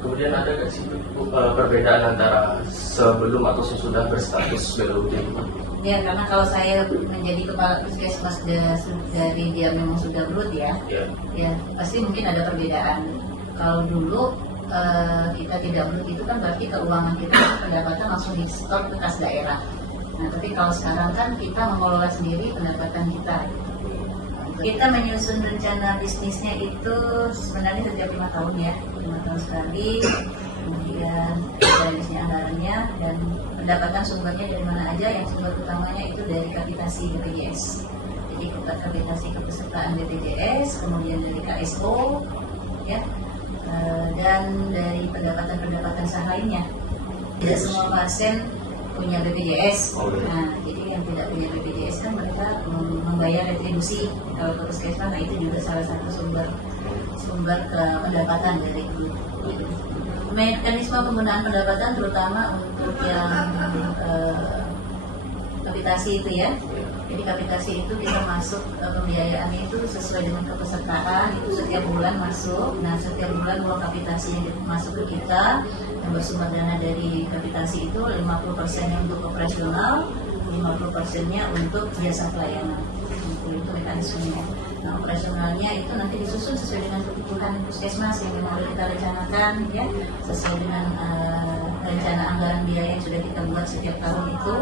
Kemudian ada nggak sih perbedaan antara sebelum atau sesudah berstatus BLUT? Ya, karena kalau saya menjadi kepala puskesmas dari dia memang sudah BLUT ya, ya pasti mungkin ada perbedaan. Kalau dulu kita tidak BLUT itu kan berarti keuangan kita pendapatan langsung di setor ke kas daerah. Nah, tapi kalau sekarang kan kita mengelola sendiri pendapatan kita. Kita menyusun rencana bisnisnya itu sebenarnya setiap 5 tahun ya, 5 tahun sekali. Kemudian bisnisnya anggarannya dan pendapatan sumbernya dari mana aja. Yang sumber utamanya itu dari kapitasi BPJS. Jadi kapitasi kepesertaan BPJS, kemudian dari KSO, ya, dan dari pendapatan sah lainnya. Tidak semua pasien punya BPJS. Nah, jadi yang tidak punya BPJS kan mereka membayar retribusi kalau ke puskesmas. Nah, itu juga salah satu sumber ke pendapatan dari grup. Mekanisme penggunaan pendapatan terutama untuk yang kapitasi itu ya. Jadi kapitasi itu kita masuk pembiayaannya itu sesuai dengan kepesertaan, itu setiap bulan masuk. Nah, setiap bulan uang kapitasi yang masuk ke kita yang bersumber dana dari kapitasi itu 50%-nya untuk operasional, 50%-nya untuk jasa pelayanan. Itu mekanismenya. Nah, operasionalnya itu nanti disusun sesuai dengan kebutuhan puskesmas yang memang kita rencanakan ya, sesuai dengan rencana anggaran biaya yang sudah kita buat setiap tahun itu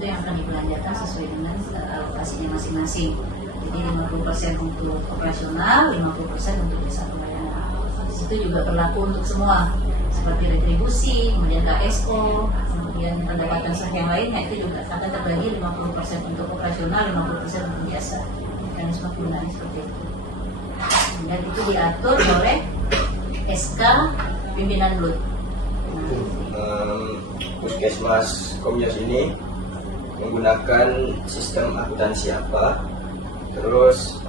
yang akan dibelanjakan sesuai dengan alokasinya masing-masing. Jadi 50% untuk operasional, 50% untuk jasa pelayanan. Itu juga berlaku untuk semua, seperti retribusi, kemudian KSO, kemudian pendapatan sah yang lainnya itu juga akan terbagi 50% untuk operasional, 50% untuk jasa. Mekanisme penggunaan seperti itu. Dan itu diatur oleh SK pimpinan BLUT. Puskesmas Komyos ini menggunakan sistem akuntansi apa, terus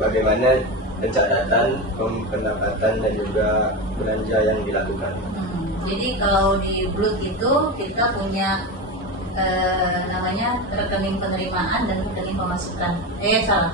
bagaimana pencatatan pendapatan dan juga belanja yang dilakukan. Jadi kalau di BLUT itu kita punya namanya rekening penerimaan dan rekening pemasukan.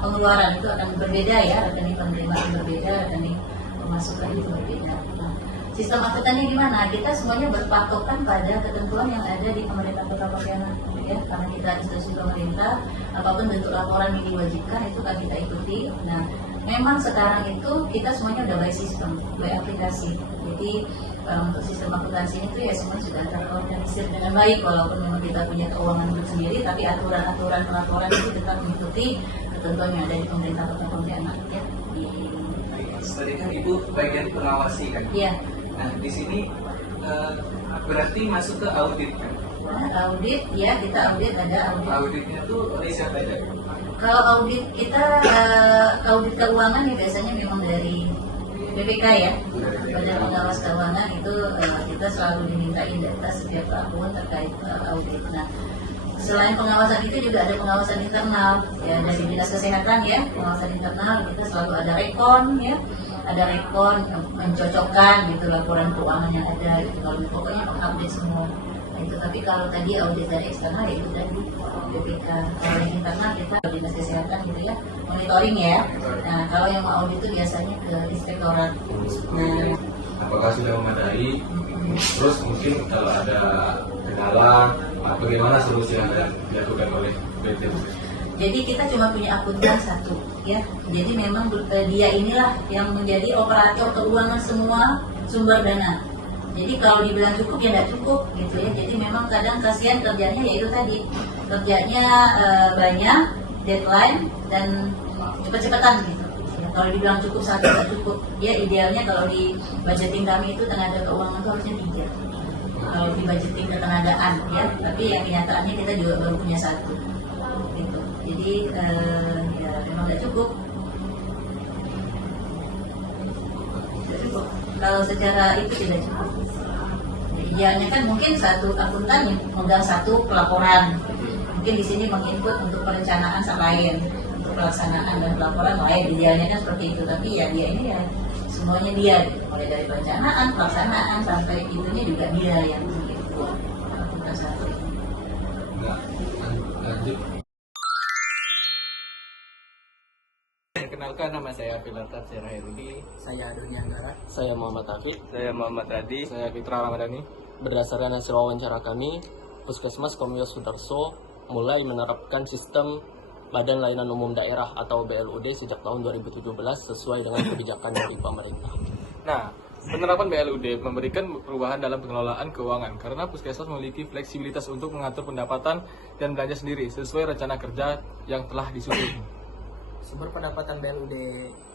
Pengeluaran itu akan berbeda ya, rekening penerimaan berbeda, rekening pemasukan itu berbeda. Nah, sistem akuntannya gimana? Kita semuanya berpatokan pada ketentuan yang ada di pemerintah Kota Pontianak. Ya, karena kita institusi pemerintah, apapun bentuk laporan yang diwajibkan itu kan kita ikuti. Nah, memang sekarang itu kita semuanya udah by sistem, by aplikasi. Jadi untuk sistem akuntansi itu ya semuanya sudah terorganisir dengan baik, walaupun memang kita punya keuangan grup sendiri, tapi aturan-aturan pelaporan itu tetap mengikuti ketentuan yang ada di pemerintah Kota Pontianak. Ya, tadi kan Ibu bagian pengawasi kan? Iya. Nah, di sini berarti masuk ke audit kan? Audit ya, kita audit, ada audit. Auditnya tuh oleh siapa aja? Kalau audit kita audit keuangan ya biasanya memang dari BPK ya, Badan Pengawas Keuangan itu kita selalu dimintain data setiap tahun terkait audit. Nah, selain pengawasan itu juga ada pengawasan internal ya dari Dinas Kesehatan ya, pengawasan internal kita selalu ada rekon ya, ada rekon mencocokkan gitu laporan keuangan yang ada gitu. Kalau pokoknya update semua. Itu, tapi kalau tadi audit dari eksternal ya itu tadi BPK. Kalau yang internal kita Dinas Kesehatan gitu ya, monitoring ya. Nah, kalau yang mau audit itu biasanya ke inspektorat. Nah, apakah sudah memadai? Terus mungkin kalau ada kendala, bagaimana solusi yang dilakukan oleh PT? Jadi kita cuma punya akuntan satu ya. Jadi memang dia inilah yang menjadi operator keuangan semua sumber dana. Jadi kalau dibilang cukup ya tidak cukup gitu ya. Jadi memang kadang kasihan kerjanya yaitu tadi kerjanya banyak, deadline dan cepet-cepetan gitu. Ya, kalau dibilang cukup satu tidak cukup. Ya idealnya kalau di budgeting kami itu tenaga keuangan itu harusnya 3. Kalau di budgeting ketenagaan ya. Tapi yang kenyataannya kita juga baru punya 1. Gitu. Jadi ya memang tidak cukup. Kalau secara itu tidak cukup. Idealnya kan mungkin satu akuntan yang memegang 1 pelaporan. Mungkin di sini menginput untuk perencanaan lain, untuk pelaksanaan dan pelaporan lain. Idealnya kan seperti itu. Tapi ya dia ini ya semuanya dia, gitu. Mulai dari perencanaan, pelaksanaan sampai itunya juga dia yang menginput. Akuntan 1. Lanjut. Perkenalkan, nama saya Filarta Herudi. Saya Doni Anggara. Saya Muhammad Taufik. Saya Muhammad Radi. Saya Fitra Ramadhani. Berdasarkan hasil wawancara kami, Puskesmas Komyos Sudarso mulai menerapkan sistem Badan Layanan Umum Daerah atau BLUD sejak tahun 2017 sesuai dengan kebijakan dari pemerintah. Nah, penerapan BLUD memberikan perubahan dalam pengelolaan keuangan karena Puskesmas memiliki fleksibilitas untuk mengatur pendapatan dan belanja sendiri sesuai rencana kerja yang telah disusun. Sumber pendapatan BLUD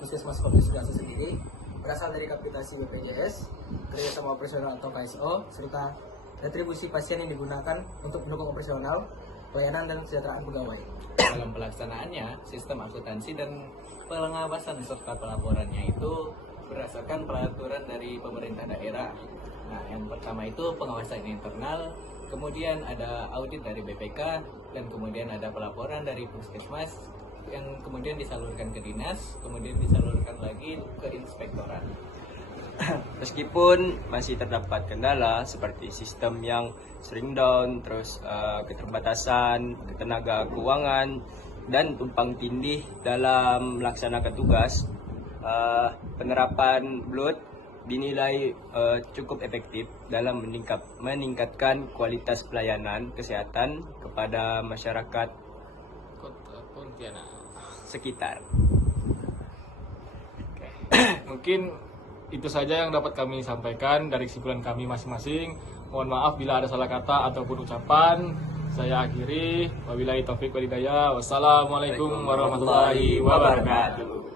Puskesmas Komyos Sudarso sendiri berasal dari kapitasi BPJS, kerjasama operasional atau KSO, serta retribusi pasien yang digunakan untuk mendukung operasional, pelayanan dan kesejahteraan pegawai. Dalam pelaksanaannya, sistem akuntansi dan pengawasan serta pelaporannya itu berdasarkan peraturan dari pemerintah daerah. Nah, yang pertama itu pengawasan internal, kemudian ada audit dari BPK, dan kemudian ada pelaporan dari Puskesmas yang kemudian disalurkan ke dinas, kemudian disalurkan lagi ke inspektorat. Meskipun masih terdapat kendala seperti sistem yang sering down, terus keterbatasan tenaga keuangan dan tumpang tindih dalam melaksanakan tugas, penerapan BLUD dinilai cukup efektif dalam meningkatkan kualitas pelayanan kesehatan kepada masyarakat Kota Pontianak sekitar. Mungkin itu saja yang dapat kami sampaikan dari kesimpulan kami masing-masing. Mohon maaf bila ada salah kata ataupun ucapan. Saya akhiri. Wabillahi taufiq wal hidayah. Wassalamualaikum warahmatullahi wabarakatuh.